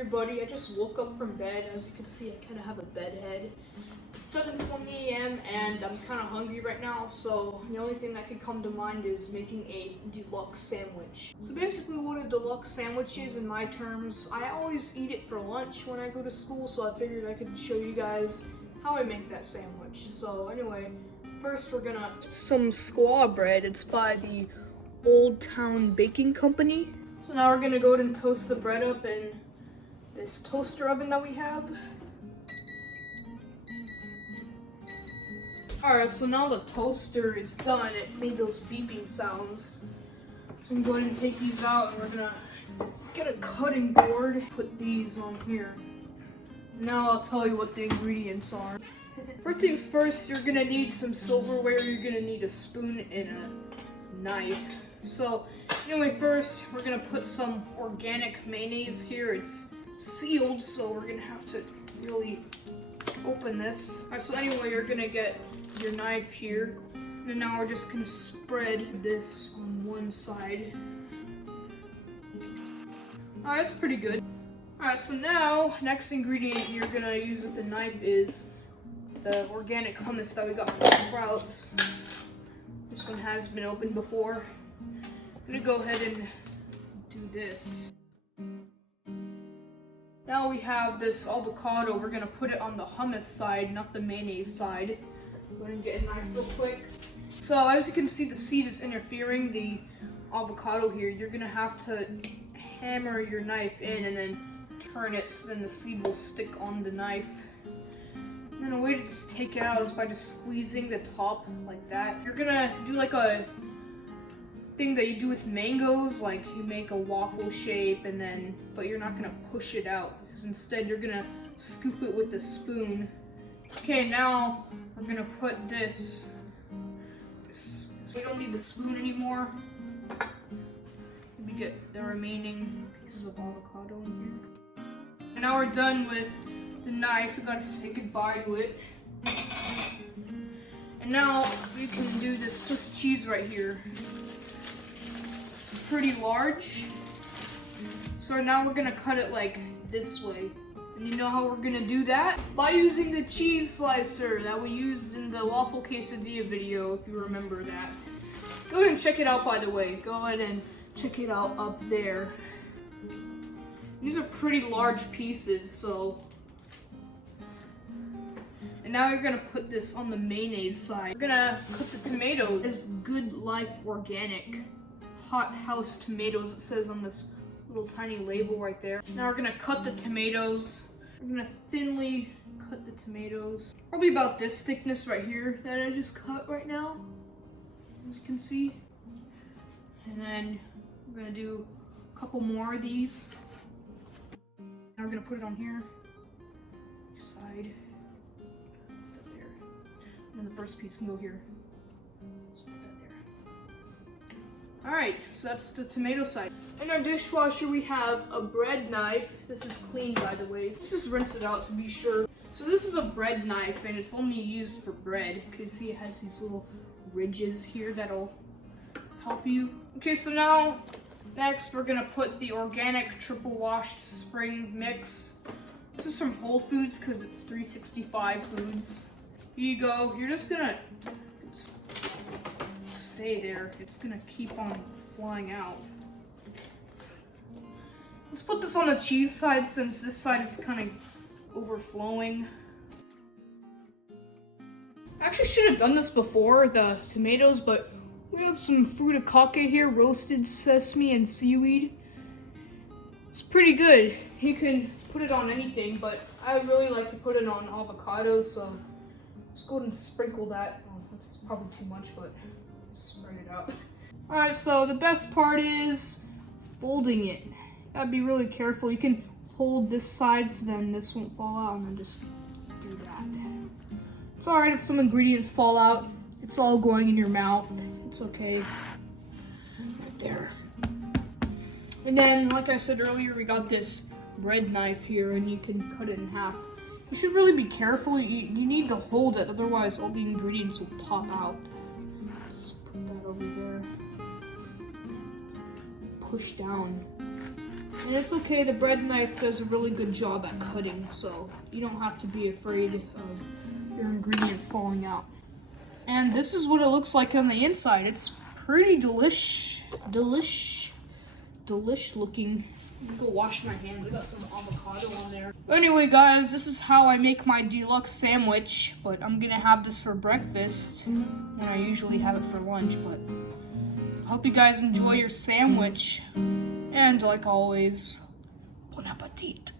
everybody. I just woke up from bed. As you can see, I kind of have a bed head. It's 7:20 a.m. and I'm kind of hungry right now, so the only thing that could come to mind is making a deluxe sandwich. So basically what a deluxe sandwich is in my terms, I always eat it for lunch when I go to school, so I figured I could show you guys how I make that sandwich. So anyway, first we're gonna some squaw bread. It's by the Old Town Baking Company. So now we're gonna go ahead and toast the bread up in this toaster oven that we have. Alright, so now the toaster is done. It made those beeping sounds. So I'm going to go ahead and take these out, and we're gonna get a cutting board, put these on here. Now I'll tell you what the ingredients are. First things first, you're gonna need some silverware. You're gonna need a spoon and a knife. So anyway, first we're gonna put some organic mayonnaise here. It's sealed, so we're gonna have to really open this. Alright, so anyway, you're gonna get your knife here, and now we're just gonna spread this on one side. Alright, that's pretty good. Alright, so now next ingredient you're gonna use with the knife is the organic hummus that we got from Sprouts. This one has been opened before. I'm gonna go ahead and do this. Now we have this avocado. We're gonna put it on the hummus side, not the mayonnaise side. Go ahead and get a knife real quick. So as you can see, the seed is interfering the avocado here. You're gonna have to hammer your knife in and then turn it so then the seed will stick on the knife. And then a way to just take it out is by just squeezing the top like that. You're gonna do like a thing that you do with mangoes, like you make a waffle shape and then, but you're not gonna push it out, because instead you're gonna scoop it with a spoon. Okay, now we're gonna put this, so you don't need the spoon anymore. Maybe get the remaining pieces of avocado in here. And now we're done with the knife. We gotta say goodbye to it. And now we can do this Swiss cheese right here. It's pretty large. So now we're gonna cut it like this way. And you know how we're gonna do that? By using the cheese slicer that we used in the waffle quesadilla video, if you remember that. Go ahead and check it out, by the way. Go ahead and check it out up there. These are pretty large pieces, so. And now you're gonna put this on the mayonnaise side. We're gonna cut the tomatoes. It's Good Life Organic Hot House Tomatoes, it says on this little tiny label right there. Now we're gonna cut the tomatoes. We're gonna thinly cut the tomatoes. Probably about this thickness right here that I just cut right now, as you can see. And then we're gonna do a couple more of these. Now we're gonna put it on here, side, up there. And then the first piece can go here. Just put that there. Alright, so that's the tomato side. In our dishwasher we have a bread knife. This is clean, by the way. Let's just rinse it out to be sure. So this is a bread knife and it's only used for bread. You can see it has these little ridges here that'll help you. Okay, so now next we're gonna put the organic triple washed spring mix. This is from Whole Foods because it's 365 foods. Here you go. You're just gonna stay there. It's gonna keep on flying out. Let's put this on the cheese side since this side is kind of overflowing. I actually should have done this before, the tomatoes, but we have some furikake here, roasted sesame and seaweed. It's pretty good. You can put it on anything, but I really like to put it on avocados, so just go ahead and sprinkle that. Oh, that's probably too much, but spread it out. Alright, so the best part is folding it. Gotta be really careful. You can hold this side so then this won't fall out, and then just do that. It's alright if some ingredients fall out. It's all going in your mouth. It's okay. Right there. And then, like I said earlier, we got this bread knife here, and you can cut it in half. You should really be careful. You need to hold it, otherwise all the ingredients will pop out. Just put that over there. Push down. And it's okay, the bread knife does a really good job at cutting, so you don't have to be afraid of your ingredients falling out. And this is what it looks like on the inside. It's pretty delish looking. I'm gonna go wash my hands. I got some avocado on there. Anyway, guys, this is how I make my deluxe sandwich, but I'm gonna have this for breakfast when I usually have it for lunch. But I hope you guys enjoy your sandwich, and like always, bon appetit.